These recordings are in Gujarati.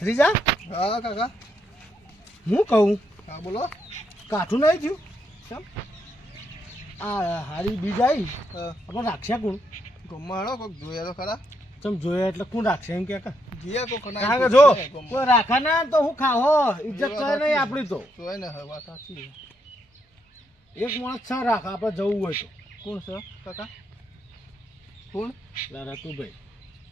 ભત્રીજા હા કાકા હું કહું હા બોલો કાઠું નહીં થયું કેમ આ હારી બીજ આવી આપણે રાખ્યા કોણ ગમાડો કોક જોયા તો ખરા તમે જોયા એટલે કોણ રાખશે એમ કે જીયા કોક કારણ કે જો કોઈ રાખા ના તો હું ખાહો ઇજ્જત કરે નહીં આપણી તો જોય ને વાત સાચી એક માણસ છ રાખ આપણે જવું હોય તો કોણ છે કાકા કોણ તું ભાઈ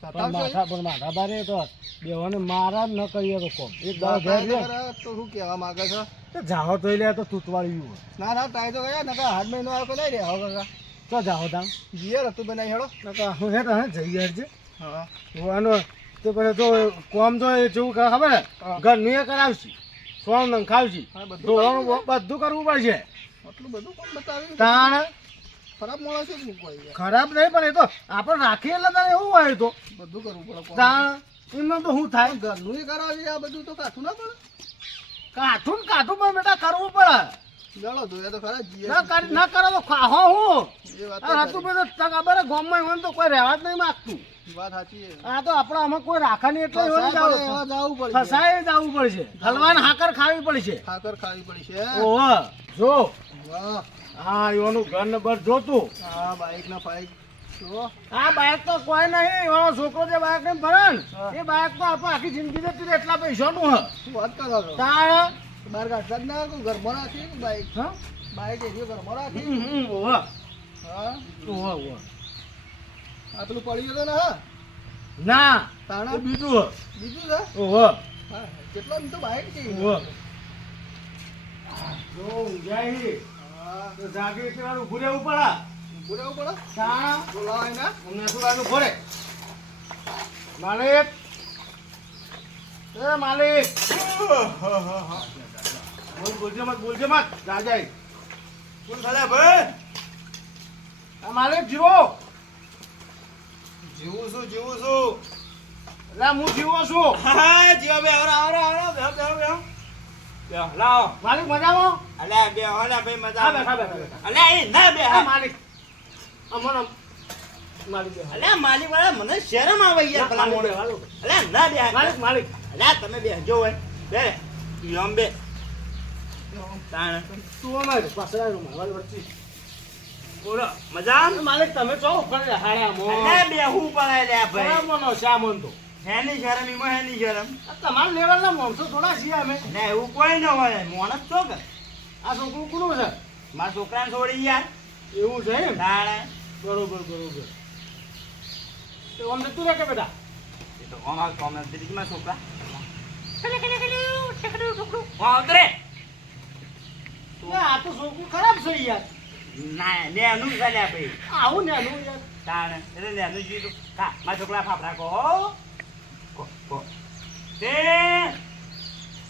તાતા પણ માથા બારે તો બેવાને મારા ન કરીએ તો કોમ એક દાડો ઘેર રે તો શું કહેવા માંગે છે તો જાહો તો લે તો તૂટવાળી હોય ના ના ટ્રાય તો ગયા નકા હાથ મહિનો આવ્યો કે નહીં રે હવે કાકા તો જાહો તામ જીયા રતું બનાવી હેડો નકા હું હે તો હે જઈ યાર છે હા આનો તો પછી તો કોમ તો એ જેવું ખબર હે ઘરનું એ કરાવશે સોન નંખાવશે ધોવાનું બધું કરવું પડશે આટલું બધું કોમ બતાવ્યું તાણ ખરાબ માણસ જ મૂકવાય ખરાબ નહીં પણ એ તો આપણે રાખીએ એટલે તારે એવું હોય તો બધું કરવું પડે કોમ. તાણ એમને તો શું થાય ઘરનું કરાવી આ બધું તો કાઠું ના પડે કાઠું ને કાઠું પણ બેટા કરવું પડે ગળો જોયા તો ખરા ના કરી ના કરો તો ખાહો હું એ વાત આ હતું બધું ખબર ગામમાં હોય તો કોઈ રહેવા જ નહીં માગતું વાત સાચી છે આ તો આપણે આમાં કોઈ રાખા નહીં એટલે હોય જવું પડે ફસાય જવું પડશે હલવાન હાકર ખાવી પડશે ઠાકર ખાવી પડી છે ઓહો જો વાહ હા એવાનું ઘર નંબર જોતું આ બાઈક ના બાઈક જો આ બાઇક તો કોઈ નહીં એવાનો છોકરો જે બાઇક ને ભરે ને એ બાઇક તો આપણે આખી જિંદગી જતી રહે એટલા પૈસાનું હ શું વાત કરો છો તાણ બાર કાઢતા જ ના કોઈ ઘરમાં રાખી બાઈક હા બાઈક એ ઘરમાં રાખી ઓહો હા ઓહો ઓહો આ પેલું પડી ગયું ને હા ના તાણા એ બીજું હ બીજું છે ઓહો હા કેટલો એમ તો બાઈક છે ઓહો જો ઊંઘાઈ હા તો જાગી પેલા ઉભું રહેવું પડે બોલાવું પડે તાણ બોલાવાય ના અમને શું લાગ્યું ભરે માલિક એ માલિક બોલજે મત રાજાઈ કોણ ખાલા ભાઈ આ માલિક જીવો જીવું છું એટલે હું જીવો છું હા જીવા બે આવરા બેહો લાવો માલિક મજામાં અલે બે હોલા ભાઈ મજા હા બેઠા બેઠા અલે એ ના બે હા માલિક અમન માલિક બેહો. અલે માલિક વાળા મને શરમ આવે યાર ભલા મોડે હાલો. અલે ના બે માલિક માલિક અલે તમે બે જો હોય બે યમ બે તાણ તું અમારે પાછળ મારી વચ્ચે બોલો મજા માલિક તમે ચો ઉપર હાડ્યા મો અલે બે હું પડે લે ભાઈ બરાબરનો શામન તો હેની શરમ ઈમાં હેની શરમ આ તમારા લેવલના માણસો થોડા છીએ અમે ને એવું કોઈ ન હોય મોણસ છો કે આ છોકરું કોનું છે મારા છોકરાને છોડી યાર એવું છે એમ તાણે બરોબર તો આમ જતું રહે કે બેટા એ તો કોમ દીદી માં છોકરા હા ઉતરે આ તો છોકરું ખરાબ છે યાર ના ને અનુ ચાલ્યા ભાઈ આવું ને આનું યાર તાણે એટલે ને અનુ જીતું કા મારા છોકરા ફાફડા કહો તે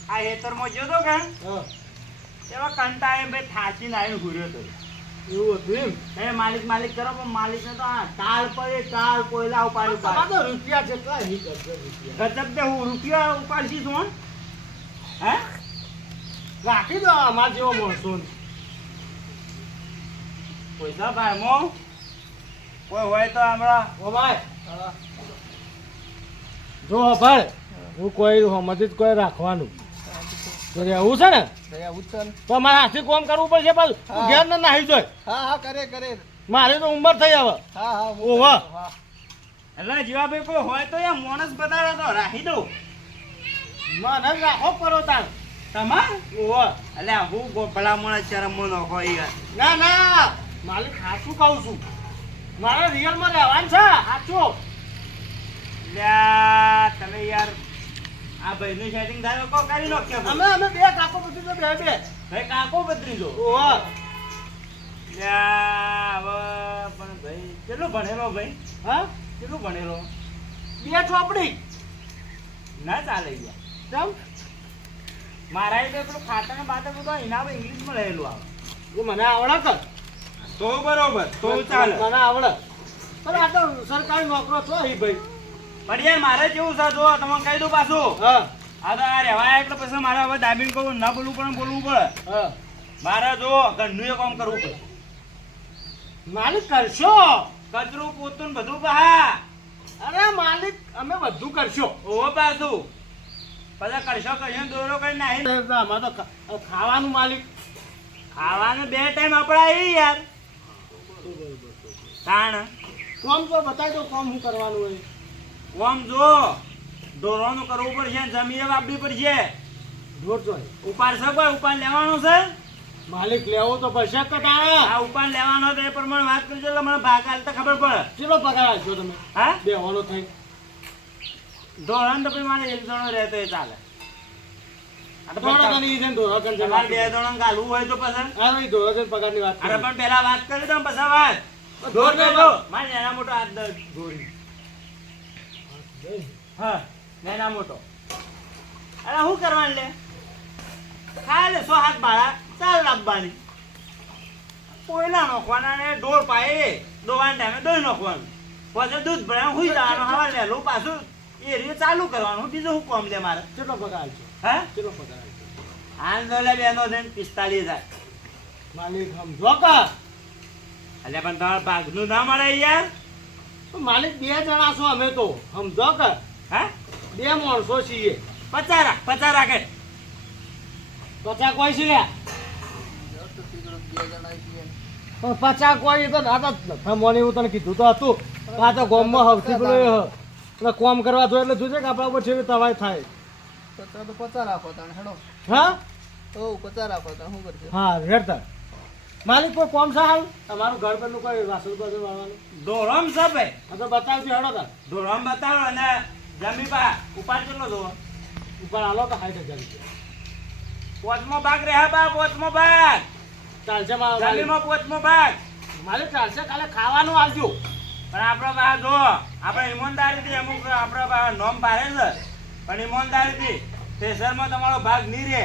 આ હેતરમાં ગયો તો કે હા એવા કંટાળે ભાઈ થાચીને આવીને ઘૂર્યો તો એવું હતું એમ એ માલિક કરો પણ માલિકને તો આ તાળ પર તાળ કોયલા ઉપાડી તમારા તો રૂપિયા જેટલા નહીં કરશે રૂપિયા ગજબ દે હું રૂપિયા ઉપાડશી છું હે રાખી દો અમારા જેવો માણસો પૈસા ભાઈ મો કોઈ હોય તો હમણાં ઓ ભાઈ જો ભાઈ હું કોઈ મદદ કોઈ રાખવાનું તો એવું છે ને તો મારે હાથથી કોમ કરવું પડશે પાછું તું ઘેર ને નાહી જોય હા કરે મારી તો ઉંમર થઈ હવે હા ઓહો એટલે જીવાભાઈ કોઈ હોય તો યાર માણસ બતાવે તો રાખી દઉં મને જ રાખો કરો તાર તમાર ઓહો એટલે હું ભલા માણસ શરમ નખો યાર ના માલિક સાચું કહું છું મારે રિયલમાં રહેવાનું છે સાચું લ્યા તમે યાર આ ભાઈનું સેટિંગ થાય તો કરી નાખ્યો અમે બે કાકો બધું બે ભાઈ કાકો બદલી જો ઓહો લ્યા હવે પણ ભાઈ કેટલું ભણેલો ભાઈ હા કેટલું ભણેલો બે ચોપડી ના ચાલે યાર કેમ મારા તો પેલું ખાતા ને બાતા બધું ઇનામ ઇંગ્લિશમાં રહેલું આવે એ મને આવડે કર તો બરોબર તો ચાલે મને આવડે પણ આ તો સરકારી નોકરો છો હી ભાઈ પણ યાર મારે કેવું છે જો તમને કહી દઉં પાછું હા આ તો આ રહેવાય એટલે પછી મારે હવે દાબીને કહું ના બોલવું પણ બોલવું પડે હા મારે જો ઘરનું એ કામ કરવું પડે માલિક કરશો કચરું પોતું ને બધું પહા અરે માલિક અમે બધું કરશો ઓહો પાછું પછી કરશો દોરો કરી નાખી અમારે તો ખાવાનું માલિક. ખાવાનું 2 ટાઈમ અપડાય યાર તાણ કોમ તો બતાવી દો કોમ શું કરવાનું હોય. ઓમ જો દોરોનું કરવું પડશે જમીને વાપરી પડશે ઢોર તો ઉપાડ છે કોઈ ઉપાડ લેવાનો છે માલિક લેવો તો પડશે જ તો તારે. આ ઉપાડ લેવાનો તો એ પ્રમાણે વાત કરજો એટલે મને ભાગ હાલતા ખબર પડે કેટલો પગાર આપશો તમે? હા બેવાનો થઈ દોરાન તો પછી મારે 1 જણો રહેતો એ ચાલે આ તો દોડા કરી દીધા ને દોડા કરી તમારે 2 જણો ગાલવું હોય તો પછી હા ભાઈ દોડા કરીને પગારની વાત અરે કરો. પણ પેલા વાત કરી દો પછી વાત દોર દોર દો. મારે નાના મોટો હાથ દોરી હા નાના મોટો અરે શું કરવાનું લે ખાય લે 100 હાથ બાળા ચાલ લાવવાની કોયલા નોખવાના ને ડોર પાય દોવાના ટાઈમે દોઈ નોખવાનું પછી દૂધ ભરાય હુઈ જવાનું હવા લેલું પાછું એ રીતે ચાલુ કરવાનું બીજું શું કોમ લે મારે કેટલો પગાર આપશો? હા કેટલો પગાર આપશો? આંદોલે બેનો થઈને 45,000 માલિક સમજો કા? એટલે પણ તમારા ભાગનું ના મળે યાર તો માલિક 2 જણા છો અમે તો સમજો કા? હા 2 માણસો છીએ. 50 રાખે પચા કોઈ છે લ્યા? પણ પચા કોઈ તો આ તો મને એવું તને કીધું તો હતું. આ તો ગામમાં સૌથી પેલો એ હ. એટલે કોમ કરવા જોઈએ એટલે જોજે કે આપણા ઉપર જેવી તવાય થાય. તો 50 રાખો તને હેડો. હા 50 રાખો તને શું કરશે? હા રેડતા માલિક કોઈ કોમ છે હાલ તમારું ઘર પરનું કોઈ વાસણ બાસણ વાળવાનું? દોરમ છે ભાઈ હા તો બતાવજો હેડો તાર. દોરમ બતાવો અને જમી પા ઉપાડ કેટલો દો ઉપર આલો તો 60,000 રૂપિયા. 5મો ભાગ રહ્યા બા 5મો ભાગ ચાલશે માલિક. જમીમાં 5મો ભાગ માલિક ચાલશે કાલે ખાવાનું આવજો. પણ આપણો બા જો આપણે ઈમાનદારીથી અમુક આપણો બા નોમ પાડે છે પણ ઈમાનદારીથી સ્ટેશનમાં તમારો ભાગ નહીં રહે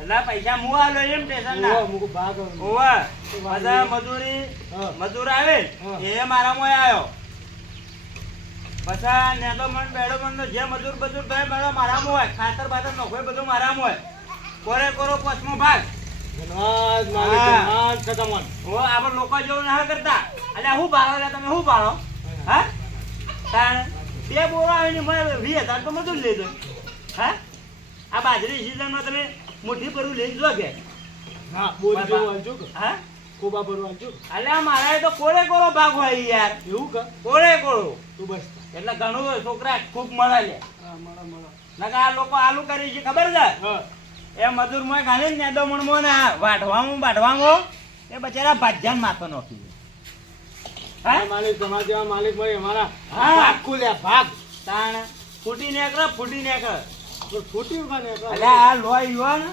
એટલે પૈસા હું આલો એમ સ્ટેશનના ઓહો, મુકુ ભાગ ઓવા બધા મજૂરી હા. મજૂર આવે હા. એ મારામાં આવ્યો પછી ને તો મન બેડો મન જે મજૂર બજૂર થાય બધા મારામાં હોય ખાતર બાતર નખો બધું મારામાં હોય કોરે કોરો 5મો ભાગ ધન્યવાદ માલિક હા. ધન્યવાદ છે તમને. ઓ આપણે લોકો જેવું ના કરતા એટલે શું ભાડો લે તમે શું ભાડો હા તાણ 2 બોરા આવીને મને 20,000 તો મજૂર લેજો હા આ બાજરી સિઝનમાં તમે મુઠ્ઠી ભરું લઈને જો કે હા બોરી જેવું આલજો કે હા કોબા ભરવા આલજો. અલ્યા મારા તો કોરે કોરો ભાગ હોય યાર એવું કે કોરે કોરો તું બસ. એટલે ઘણું હોય છોકરા ખૂબ મળે લે હા મળો મળો. નકા આ લોકો આલુ કરી છે ખબર છે હા એ મજૂર મોય ગાલી ને દો મણમો ને વાઢવામાં એ બચારા ભાજ્યાન માથો નોખી દે. હા હા માલિક તમારા જેવા માલિક મળે અમારા હા. ભાગ ખુલ્યા ભાગ. તાણ ફૂટી નીકળે તો ફૂટ્યું કાને એટલે આ લોહી યુવા ને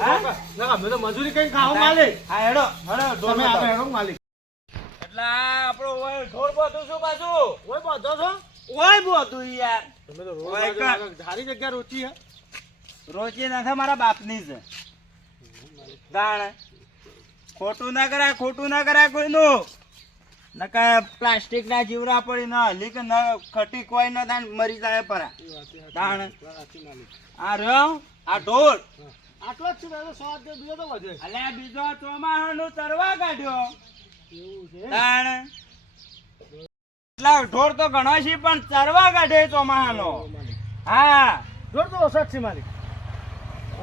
હા? ના અમે તો મજૂરી કઈ ખાઓ માલિક. હા હેડો ઢોર તમે બતાવો. આપણે હેડો માલિક. એટલે આ આપણો ઓય ઢોર બધું શું પાછું ઓય બધો છો ઓય બધું યાર તમે તો ઓય રોજ કા. સારી જગ્યા રોચી હે. રોજી નથી મારા બાપની છે જાણે ખોટું ના કરાય કોઈનું નકા પ્લાસ્ટિક ના જીવડા પડી ના હલી કે ન ખટી કોઈ ન થાય ને મરી જાય પરા જાણે આ રહ્યો આ ઢોર આટલો જ છે દાદા 100 રૂપિયા બીજો તો વધે. અલ્યા બીજો ચોમાહાનો તરવા કાઢ્યો એવું છે તાણે એટલા ઢોર તો ઘણો છે પણ તરવા કાઢે ચોમાહાનો હા જોર તો ઓછા જ છે માલિક.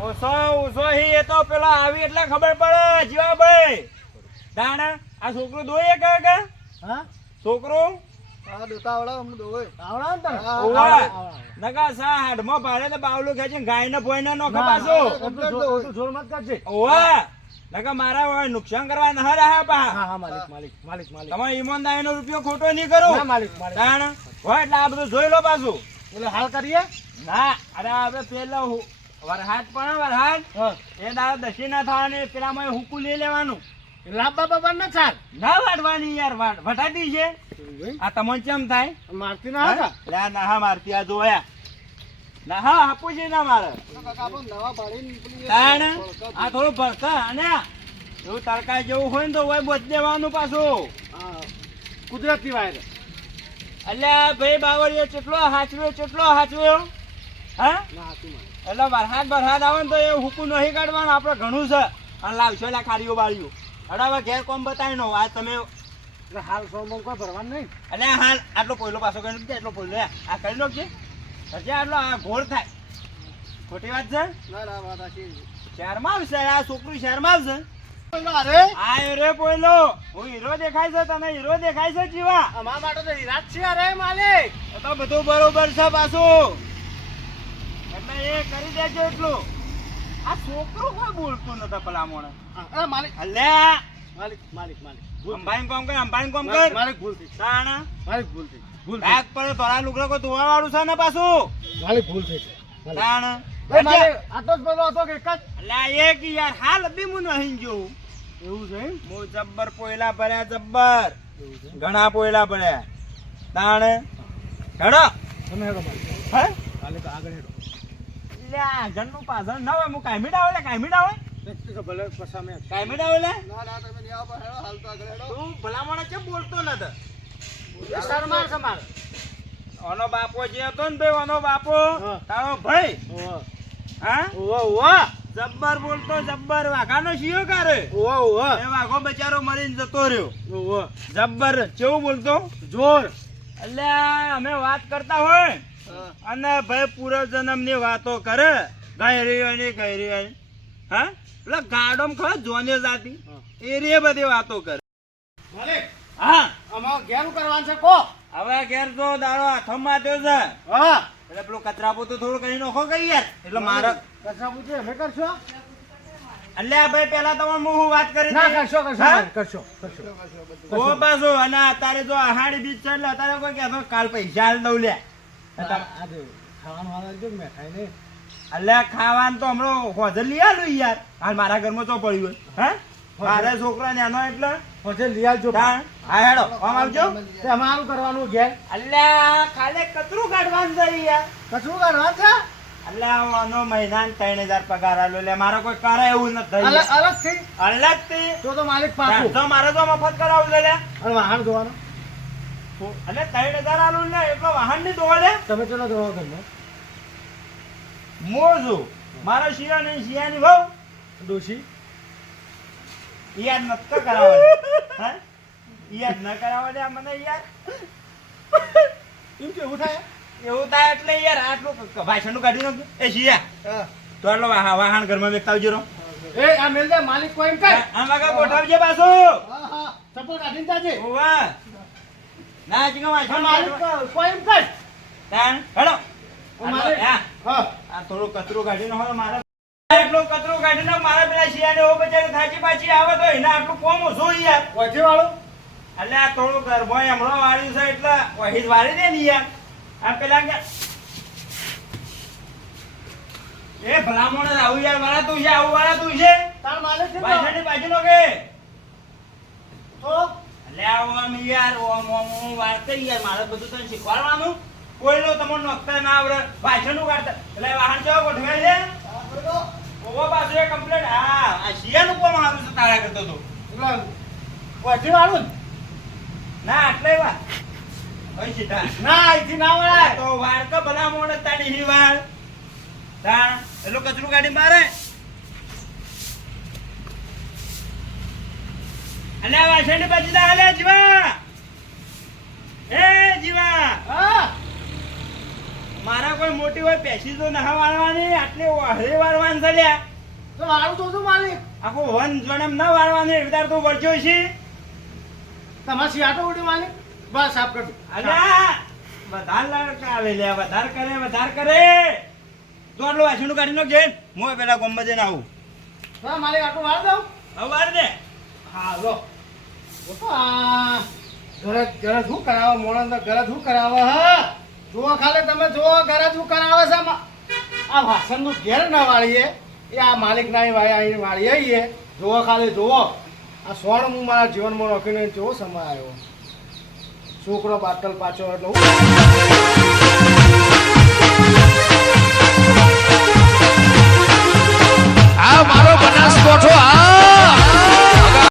ઓછો હી એ તો પેલો આવી એટલે ખબર પડે જીવાભાઈ તાણે આ છોકરું દોઈએ કે હા છોકરું હા દોતાવડા અમને દોવે. આવડા ને તને? હા, ઓવા. આવડા. નકા સા હાડમાં ભારે તો બાવલું ખેંચીને ગાયને ભોયને નો ના, ખપાસો એટલું જોર મત કરજે. ઓવા નકા મારા હોય નુકસાન કરવા ન રહ્યા પા હા હા માલિક માલિક માલિક માલિક. તમારે ઈમાનદારીનો રૂપિયો ખોટો નહીં કરું ના માલિક માલિક. તાણ હોય એટલે આ બધું જોઈ લો પાછું એટલે હાલ કરીએ. ના અરે આપણે પેલો વરહાદ પણ વરહાદ હા એ દાડો દશી ના થવાની પેલામાં હુકુ લઈ લેવાનું લાંબા બાબા ના ચાલ. ના વાટવાની યાર વટાતી છે આ તમને કેમ થાય મારતી ના હતા. લે ના હા મારતી આ જોયા ના હા આપું છે ના મારે કાકા આપણે નવા પાડીને પેલી તાણ આ થોડું ભરતા અને એવું તડકા જેવું હોય ને તો હોય બોચ દેવાનું પાછું હા, કુદરતી વાયર. અલ્યા ભાઈ બાવળીઓ કેટલો હાચવ્યો હા ના હાચું માલિક. એટલે વરસાદ આવે ને તો એ હુકુ નહીં કાઢવાનું આપણે ઘણું છે અને લાવશો એટલે ખારીઓ બાળીઓ હવે ઘેર કોમ બતાવી નો આ તમે એટલે હાલ સોમવાર કોઈ ભરવાનું નહીં. એટલે હાલ આટલો પોયલો પાછો કરી નાખજે, આટલો પોયલો આ કરી નાખજે હજી આટલો આ ઘોર થાય ખોટી વાત છે ના ના વાત સાચી છે. શહેરમાં આવશે આ છોકરું શહેરમાં આવશે અરે આયો રે પોયલો હું હીરો દેખાય છે તને હીરો દેખાય છે જીવા અમારા માટે તો હિરાજ છે અરે માલિક તો બધું બરોબર છે પાછું એટલે એ કરી દેજો એટલું આ છોકરું કોઈ બોલતું નતા પેલા મોણે અરે માલિક અલ્યા માલિક માલિક માલિક અંબાઈ કોમ કર અંબાઈ કોમ કર માલિક ભૂલ થઈ તાણ માલિક ભૂલ થઈ ભૂલ રાત પર તોરા લુગડા કોઈ ધોવા વાળું છે ને પાછું માલિક ભૂલ થઈ માલિક તાણ માલિક આ તો જ બોલો હતો કે એક જ અલ્યા એક યાર હાલ બી હું નહીં જોઉં એવું છે એમ? હું જબ્બર પોયલા ભર્યા જબ્બર ઘણા પોયલા ભર્યા તાણ હેડો તમે હેડો માલિક હે માલિક આગળ હેડો લ્યા ઘરનું પાછળ ના હોય હું કાયમીડા હોય કાયમીડા હોય તો ભલે પછી અમે કાયમીડા હોય લે ના ના તમે નહીં આવો હેડો હાલ તો આગળ હેડો તું ભલામણ કેમ બોલતો નતો શરમાર છે મારે ઓનો બાપો જે હતો ને ભાઈ ઓનો બાપો હા. તારો ભાઈ ઓવા હા ઓવા જબ્બર બોલતો જબ્બર વાઘાનો શિયો કારે ઓવા એ વાઘો બચારો મરીને જતો રહ્યો ઓવા જબ્બર કેવું બોલતો જોર અલ્યા અમે વાત કરતા હોય હા અને ભાઈ પૂર્વ જન્મની વાતો કરે ગયરી હા પેલા ગાડોમ ખબર જોને જાતી એ રે બધી વાતો કરે માલિક હા આમાં ઘેરું કરવાનું છે કો હવે ઘેર જો દાડો હાથમાં થયો છે હા એટલે પેલું કચરા પોતું થોડું કરી નાખો કઈ યાર એટલે મારે કચરા પૂછે અમે કરશો અલ્યા ભાઈ પેલા તો હું વાત કરી ના હતી. કરશો કરશો હા? માલિક, કરશો કરશો ઓ પાછું અને અત્યારે જો આહાડી બીજ છે એટલે અત્યારે કોઈ કહેતો કાલ પૈસા હાલ દઉં લે આજે ખાવાનું વાળા જો મેં ખાઈ નહીં અલ્યા ખાવાનું તો હમણાં હોજે લઈ આલું યાર હાલ મારા ઘરમાં તો પડ્યું હોય હે મારે છોકરા નેનો એટલે પછી લઈ આવજો તાણ. હા હેડો આમ આવજો તે અમારું કરવાનું ઘેર અલ્યા ખાલી કતરું કાઢવાનું છે યાર કચરું કરવાનું છે અલ્યા આનો મહિનાને 3000 પગાર આલ્યો એટલે મારે કોઈ કરે એવું નથી અલગ અલગ થી અલગ થી તો માલિક પાકું તો મારે તો મફત કરાવું છે લે અને વાહન ધોવાનું એટલે 3000 આલું ને એટલો વાહન ની ધોવા લે તમે ચલો ધોવા ઘરમાં મોજુ મારા શિયા ને શિયાની વહુ ડોશી યાદ નથી કરાવવાની હે યાદ ન કરાવવા દે મને યાર એમ કેવું થાય એવું થાય એટલે યાર આટલું ભાષણનું કાઢી નાખજો એ શિયા હા તો આટલો વાહન ઘરમાં વેચતા આવજો રો એ આ મેલ દે માલિક કોઈ એમ કર આમ આગળ ગોઠવજે પાછો હા હા ચપ્પલ કાઢીને જાજે ઓવા ના ચીકા આ વાંચો માલિક કોઈ એમ કર તાણ હેડો ઓ માલિક હા હા આ થોડું કચરું કાઢીને હોય મારે એટલું કચરું કાઢીને મારા પેલા શિયાને ઓ બચારી થાચી પાછી આવે તો એને આટલું કોમ ઓછું યાર વચ્ચે વાળું એટલે આ થોડું ગરભાઈ હમણાં વાળ્યું છે એટલે વહી જ વાળી દે ને યાર આ પેલા કે એ ભલામણ આવું યાર વાળા તું છે આવું વાળા તું છે તાર માલિક છે પાછળની બાજુનો કે તો એટલે આમ યાર ઓમ વાળતે યાર મારે બધું તને શીખવાડવાનું કોઈનો તમને નોખતા ના આવડે પાછળનું કાઢતા એટલે વાહન કેવો ગોઠવાય છે ઓવો પાછું એ કમ્પ્લેટ હા આ શિયાનું કોમ આવ્યું છે તારા કરતો તો વચ્ચે વાળું ના આટલે વા ભાઈ સીધા ના અહીંથી ના વળાય તો વાળ તો ભલા મોણ તાડી હી વાળ તાણ એટલું કચરું કાઢી મારે અને આ વાસણની બાજુ દા હાલે જીવા એ જીવા હા મારા કોઈ મોટી હોય પેસી તો ના વાળવાની આટલી હરે વાળવાનું છે લ્યા તો વાળું તો શું માલિક આખું વન જણમ ના વાળવાનું એકદાર તો વળજો છે તમારે શિયાટો ઉડી માલિક બસ સાફ કરી દો અલ્યા વધાર લડકા આવે લ્યા વધાર કરે તો આટલું વાસણનું કાઢીનો ઘેર હું પેલા ગોમમાં જઈને આવું હા માલિક આટલું વાળ દઉં હવે વાર દે હા લો ઘરે ઘરે શું કરાવે મોણસ ઘરે શું કરાવે હા જુઓ ખાલી તમે જુઓ ઘરે શું કરાવે છે આ વાસણનું ઘેર ના વાળીએ એ આ માલિક ના વાળીએ જુઓ ખાલી જુઓ આ સોણ હું મારા જીવનમાં રાખીને કેવો સમય આવ્યો છોકરો બાટલ પાછો એટલે આ મારો બનાસકોઠો આ